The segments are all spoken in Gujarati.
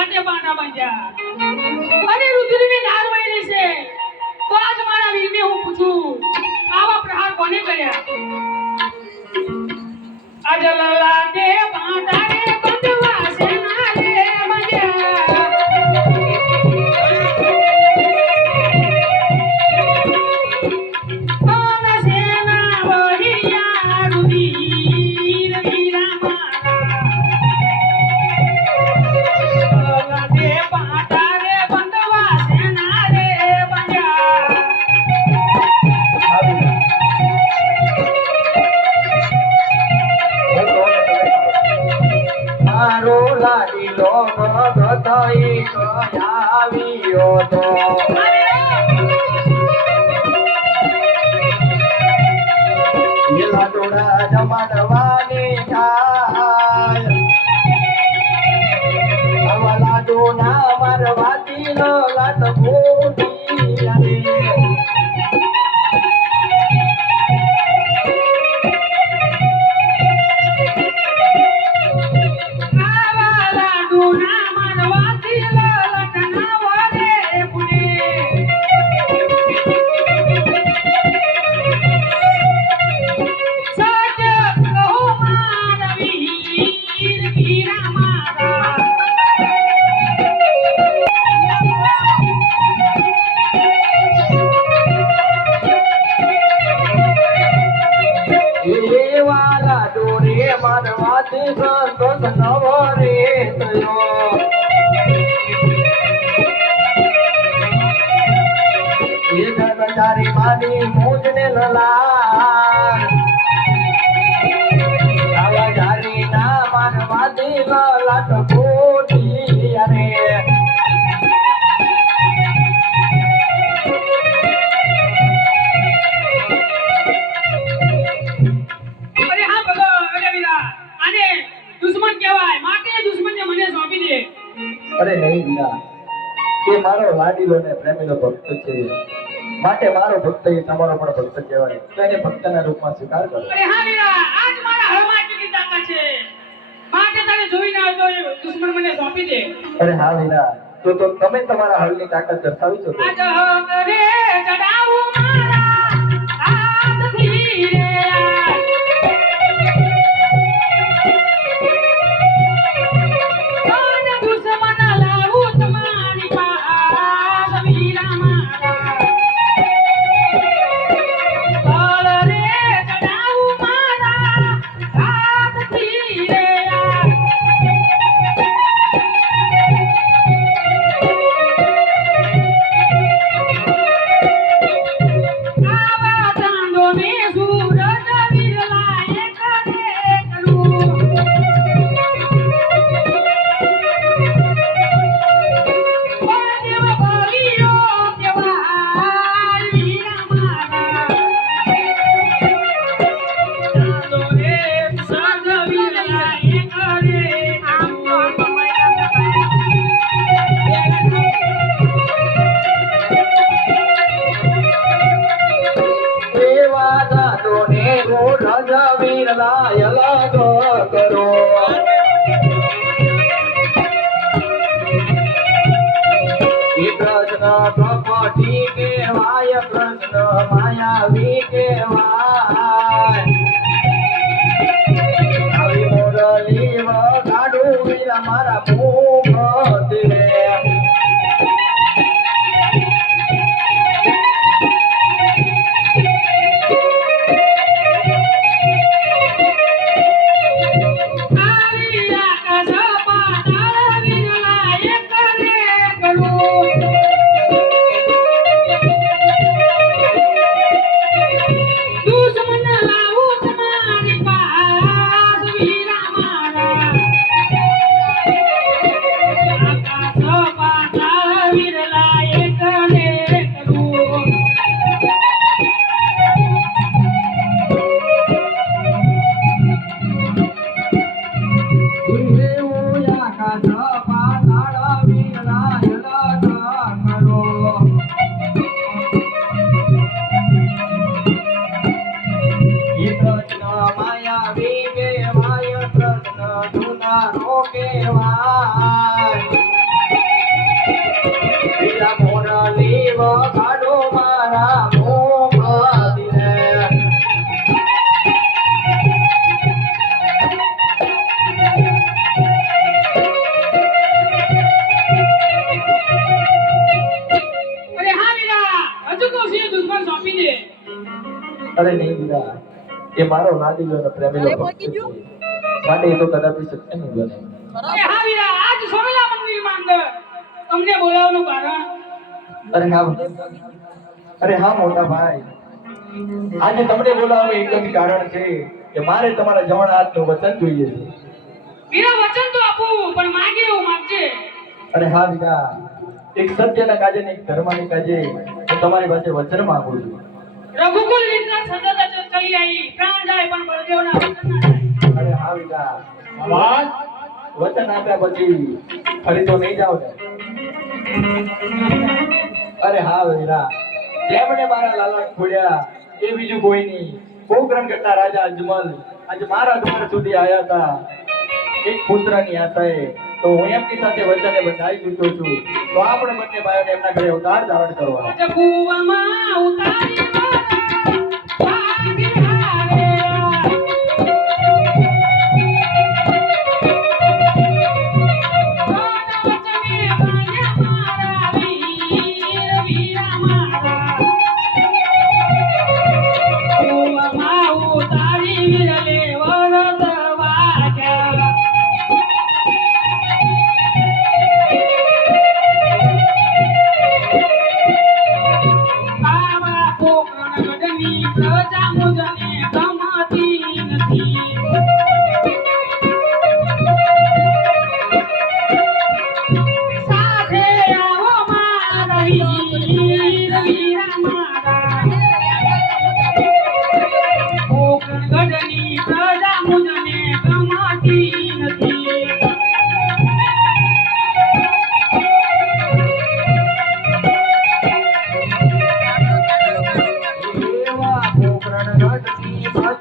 ગાંઠે બાના બાંધ્યા અને રુધિરની ધાર વહી રહી છે. તો આજ મારા વીરને હું પૂછું, આવા પ્રહાર કોને કર્યા? અજલલા ધર્મચારી મોજ ને લલાર આવા જારી ના અરે. નહીં દીના તે મારો લાડીલો ને પ્રેમીલો ભક્ત છે. માટે મારો ભક્ત એ તમારો પણ ભક્ત કહેવાય. તો એને ભક્તના રૂપમાં સ્વીકાર કરો. અરે હા વીરા આજ મારા હળમાં કેટલી તાકાત છે. માટે તને જોઈને આવતો એ દુશ્મન મને સોંપી દે. અરે હા વીરા તો તો તમે તમારા હળની તાકાત દર્શાવી શકો. આજ હમરે ચડાવું કપટી કેવાય કૃષ્ણ માયાવી કેવાય અરે નહીં બીરા એ મારો નાદીલો અને પ્રેમીલો ભક્ત છે. માટે એ તો કદાપી શક્ય નહીં બને. હા વીરા આજ સોમેલા મંદિરમાં અંદર. તમને બોલાવવાનું કારણ અરે હા અરે હા મોટા ભાઈ. આજે તમને બોલાવવાનું એક જ કારણ છે કે મારે તમારા જવાન હાથનું વચન જોઈએ છે. વીરા વચન તો આપું પણ માગે એવું માંગજે. અરે હા વિકા એક સત્યના કાજે ને એક ધર્મની કાજે હું તમારી પાસે વચન માંગુ છું. રઘુકુલ રીતના સદત જ ચલી આવી. પ્રાણ જાય પણ બળદેવના વચન ના જાય. અરે હા વિકા આવાજ વચન આપ્યા પછી ફરી તો નહીં જાવ ને અરે હા વીરા જેમણે મારા લાલા ખોડ્યા એ બીજું કોઈ નહીં. પોકરણ કરતા રાજા અજમલ આજે મારા દ્વાર સુધી આવ્યા હતા. એક પુત્રની આશાએ તો હું એમની સાથે વચને બંધાઈ ચૂક્યો છું. તો આપણે બંને ભાઈઓને એમના ઘરે અવતાર ધારણ કરવા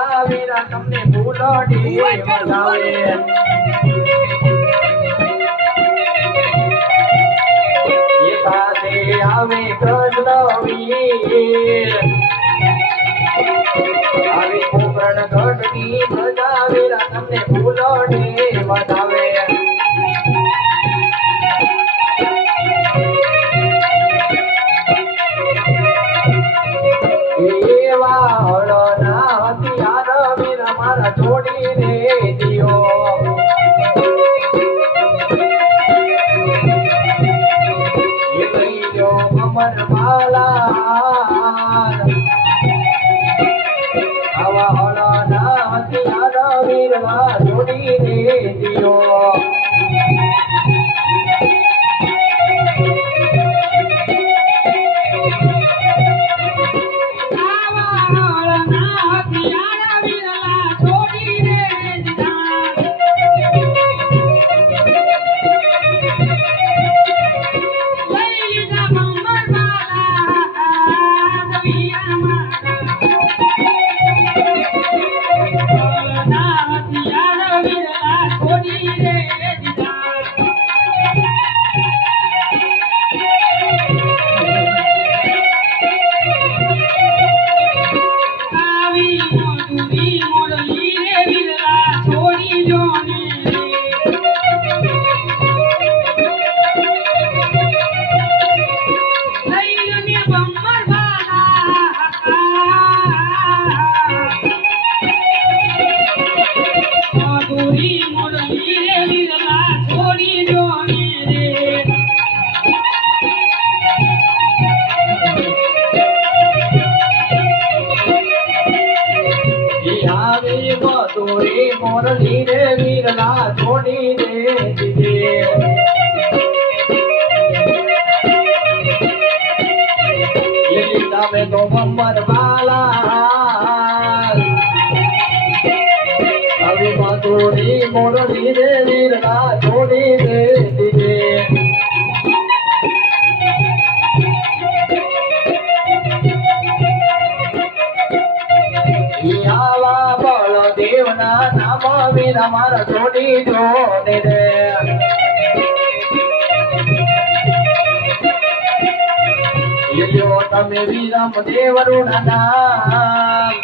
વીરા તમને ફૂલડી વધાવે. સાથે આવે કૃષ્ણ વીર. આવી કોકરણ ઘટની પ્રજા તમને ફૂલડી વધાવે. તમે મમ્મર બાલા આવી મધુરી મોરલી રે વીરલા છોડીને દીધે ઈ આવા બળદેવના નામ વીરા મારા છોડી જો દે તમે વિરામ દેવરુણા નામ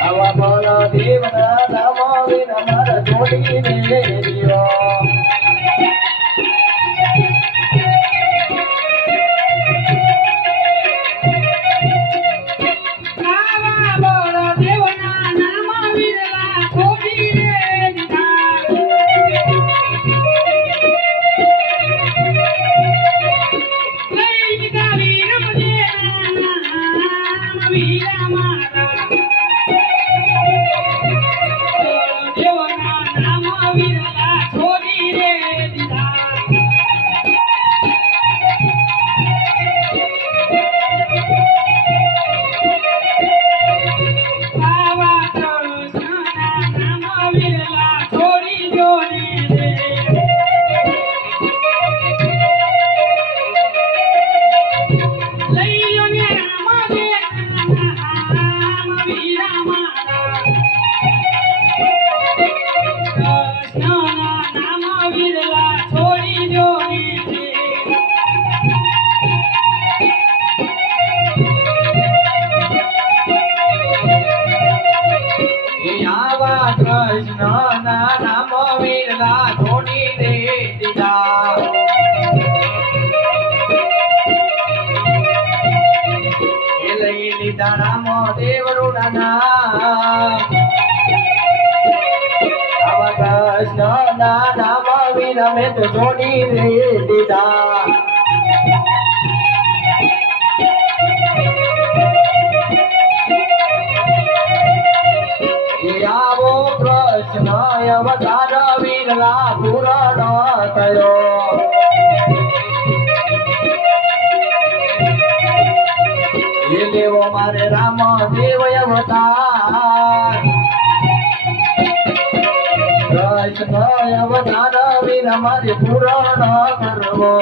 આવા બળ દેવના નામ વિના મારા જોડીને આવા આવા કૃષ્ણના નામ વિના મેં તો જોડી રે દીધા. આવો કૃષ્ણ અવતાર વીરલા પૂરણ થયો. દેવો મારે રામ દેવ અવતાર. કૃષ્ણ અવતાર વીર મારે પૂરણ કરવો.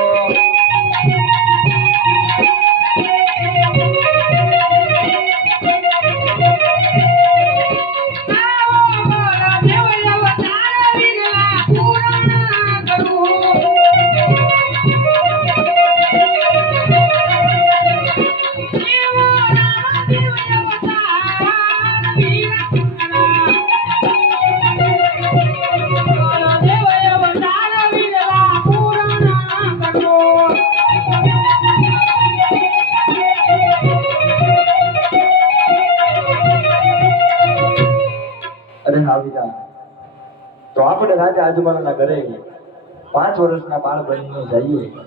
તો આજુબાજુના ઘરે પાંચ વર્ષના બાળ બનીને જઈએ.